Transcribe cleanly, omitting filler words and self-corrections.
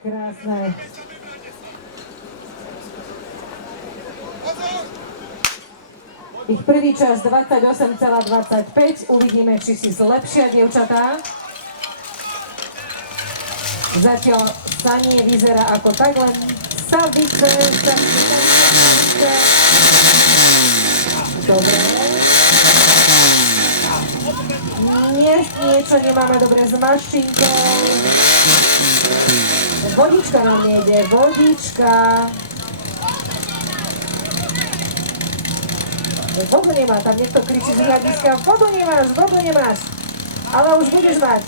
Krásne. Ich prvý čas 28,25. Uvidíme, či si zlepšia dievčatá. Zatiaľ Sanie vyzerá ako tak, len sa vychce. Dobre. Niečo nemáme dobre s mašinkou. Vodička nám nejde, vodička. Vodu nemá, tam niekto kričí z hľadiska, vodu nemáš, ale už budeš mať.